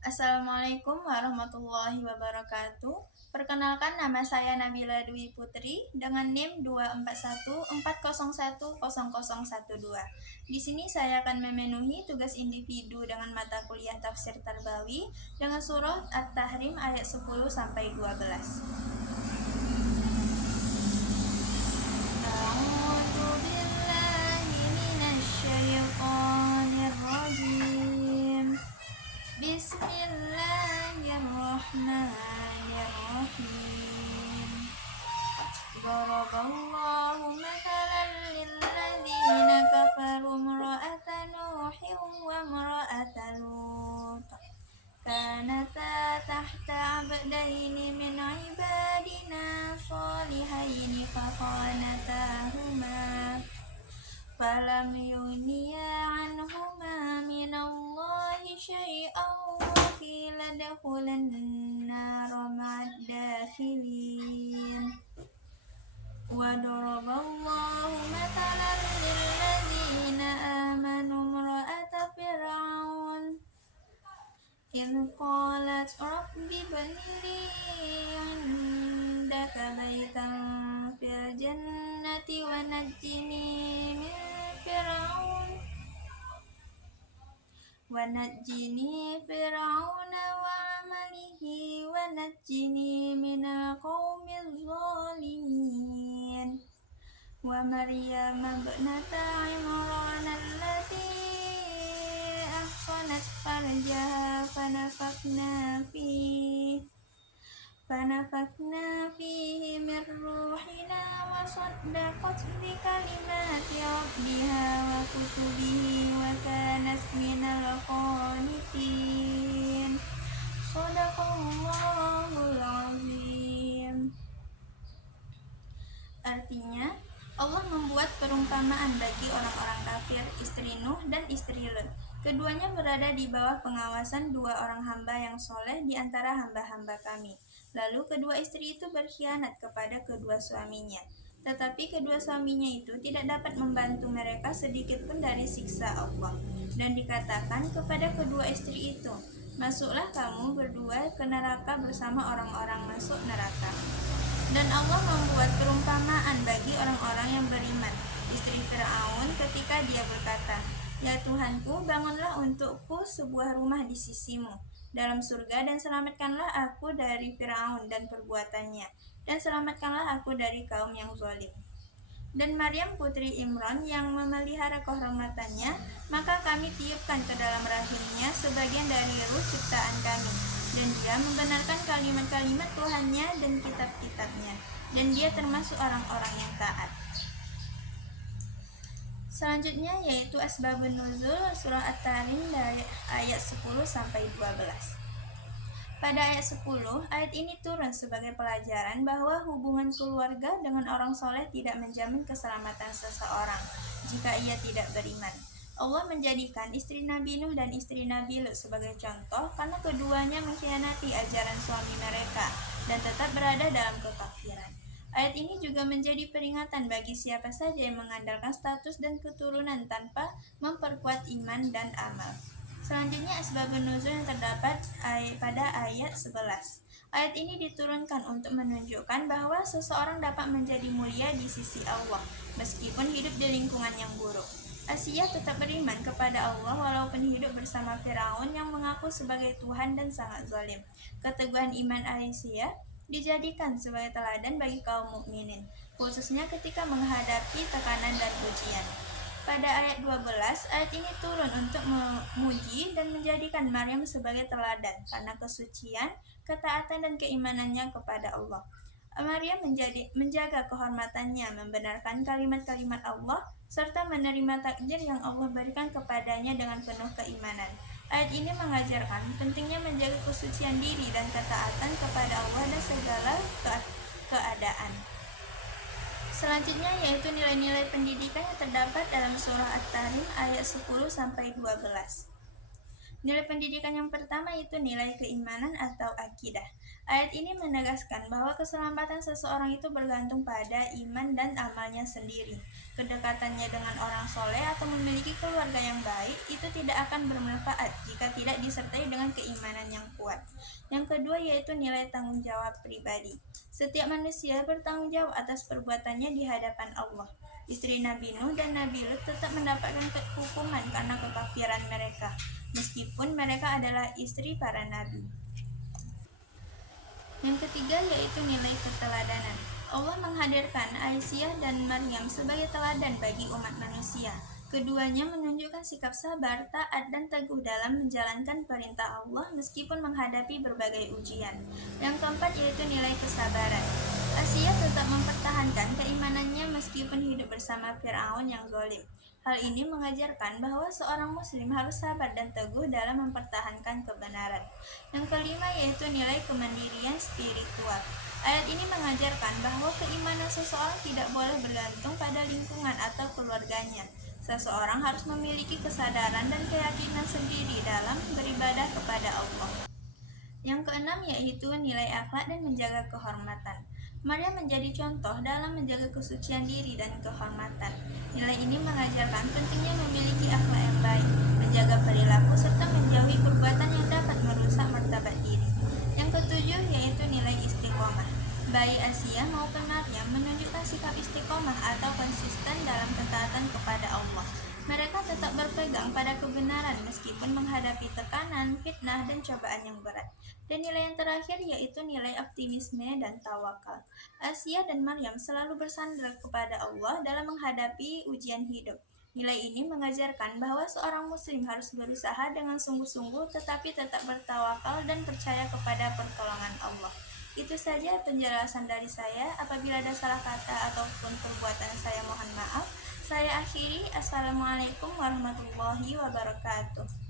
Assalamualaikum warahmatullahi wabarakatuh. Perkenalkan, nama saya Nabila Dwi Putri dengan NIM 241401012. Di sini saya akan memenuhi tugas individu dengan mata kuliah tafsir tarbawi dengan surah At-Tahrim ayat 10 sampai 12. A'udzu billahi minasyaitonir rajim. Bismillahirrahmanirrahim. Daraballahu mathalan lilladzina kafaru imra'ata Nuhin wa imra'ata Lut. Kanata tahta 'abdaini min 'ibadina shalihaini fakhanatahuma falam yughniya 'anhuma minallahi syai'an wa qila udkhulan nara ma'ad dakhilin. Wa daraballahu mathalan lilladzina amanu imra'ata fir'aun idh qalat rabbi ibni li 'indaka baitan fil jannati wa najjini min fir'aun wa 'amalihi wa najjini minal qaumiz zalimin. Wa Maryam ibnata Imran allati ahsanat farjaha فنفخنا فيه من روحنا وصدقت بكلمات ربها وكتبه وكانت من القانتين. صدق الله العظيم. Artinya, Allah membuat perumpamaan bagi orang-orang kafir, istri Nuh dan istri Lut. Keduanya berada di bawah pengawasan dua orang hamba yang soleh di antara hamba-hamba kami. Lalu kedua istri itu berkhianat kepada kedua suaminya. Tetapi kedua suaminya itu tidak dapat membantu mereka sedikit pun dari siksa Allah. Dan dikatakan kepada kedua istri itu, masuklah kamu berdua ke neraka bersama orang-orang masuk neraka. Dan Allah membuat perumpamaan bagi orang-orang yang beriman, istri Fir'aun ketika dia berkata, Ya Tuhanku, bangunlah untukku sebuah rumah di sisimu dalam surga dan selamatkanlah aku dari Fir'aun dan perbuatannya, dan selamatkanlah aku dari kaum yang zalim. Dan Maryam putri Imran yang memelihara kehormatannya, maka kami tiupkan ke dalam rahimnya sebagian dari ruh ciptaan kami, dan dia membenarkan kalimat-kalimat Tuhannya dan kitab-kitabnya, dan dia termasuk orang-orang yang taat. Selanjutnya yaitu Asbabun Nuzul surah At-Tahrim dari ayat 10 sampai 12. Pada ayat 10, ayat ini turun sebagai pelajaran bahwa hubungan keluarga dengan orang soleh tidak menjamin keselamatan seseorang jika ia tidak beriman. Allah menjadikan istri Nabi Nuh dan istri Nabi Lut sebagai contoh karena keduanya mengkhianati ajaran suami mereka dan tetap berada dalam kekafiran. Ayat ini juga menjadi peringatan bagi siapa saja yang mengandalkan status dan keturunan tanpa memperkuat iman dan amal. Selanjutnya asbabun nuzul yang terdapat pada ayat 11. Ayat ini diturunkan untuk menunjukkan bahwa seseorang dapat menjadi mulia di sisi Allah meskipun hidup di lingkungan yang buruk. Asiyah tetap beriman kepada Allah walaupun hidup bersama Firaun yang mengaku sebagai Tuhan dan sangat zalim. Keteguhan iman Asiyah dijadikan sebagai teladan bagi kaum mukminin, khususnya ketika menghadapi tekanan dan ujian. Pada ayat 12, ayat ini turun untuk memuji dan menjadikan Maryam sebagai teladan karena kesucian, ketaatan dan keimanannya kepada Allah. Maryam menjaga kehormatannya, membenarkan kalimat-kalimat Allah, serta menerima takdir yang Allah berikan kepadanya dengan penuh keimanan. Ayat ini mengajarkan pentingnya menjaga kesucian diri dan ketaatan kepada Allah dan segala keadaan. Selanjutnya yaitu nilai-nilai pendidikan yang terdapat dalam surah At-Tahrim ayat 10 sampai 12. Nilai pendidikan yang pertama itu nilai keimanan atau akidah. Ayat ini menegaskan bahwa keselamatan seseorang itu bergantung pada iman dan amalnya sendiri. Kedekatannya dengan orang soleh atau memiliki keluarga yang baik itu tidak akan bermanfaat jika tidak disertai dengan keimanan yang kuat. Yang kedua yaitu nilai tanggung jawab pribadi. Setiap manusia bertanggung jawab atas perbuatannya di hadapan Allah. Istri Nabi Nuh dan Nabi Lut tetap mendapatkan hukuman karena kekafiran mereka, meskipun mereka adalah istri para nabi. Yang ketiga yaitu nilai keteladanan. Allah menghadirkan Aisyah dan Maryam sebagai teladan bagi umat manusia. Keduanya menunjukkan sikap sabar, taat, dan teguh dalam menjalankan perintah Allah meskipun menghadapi berbagai ujian. Yang keempat yaitu nilai kesabaran. Aisyah tetap mempertahankan keimanannya meskipun hidup bersama Fir'aun yang zalim. Hal ini mengajarkan bahwa seorang muslim harus sabar dan teguh dalam mempertahankan kebenaran. Yang kelima yaitu nilai kemandirian spiritual. Ayat ini mengajarkan bahwa keimanan seseorang tidak boleh bergantung pada lingkungan atau keluarganya. Seseorang harus memiliki kesadaran dan keyakinan sendiri dalam beribadah kepada Allah. Yang keenam yaitu nilai akhlak dan menjaga kehormatan. Maryam menjadi contoh dalam menjaga kesucian diri dan kehormatan. Nilai ini mengajarkan pentingnya memiliki akhlak yang baik, menjaga perilaku, serta menjauhi perbuatan yang dapat merusak martabat diri. Yang ketujuh yaitu nilai istiqomah. Baik Asia maupun Maryam menunjukkan sikap istiqomah atau konsisten dalam ketaatan kepada Allah. Mereka tetap berpegang pada kebenaran meskipun menghadapi tekanan, fitnah, dan cobaan yang berat. Dan nilai yang terakhir yaitu nilai optimisme dan tawakal. Asia dan Maryam selalu bersandar kepada Allah dalam menghadapi ujian hidup. Nilai ini mengajarkan bahwa seorang muslim harus berusaha dengan sungguh-sungguh tetapi tetap bertawakal dan percaya kepada pertolongan Allah. Itu saja penjelasan dari saya. Apabila ada salah kata ataupun perbuatan saya mohon maaf. Saya akhiri. Assalamualaikum warahmatullahi wabarakatuh.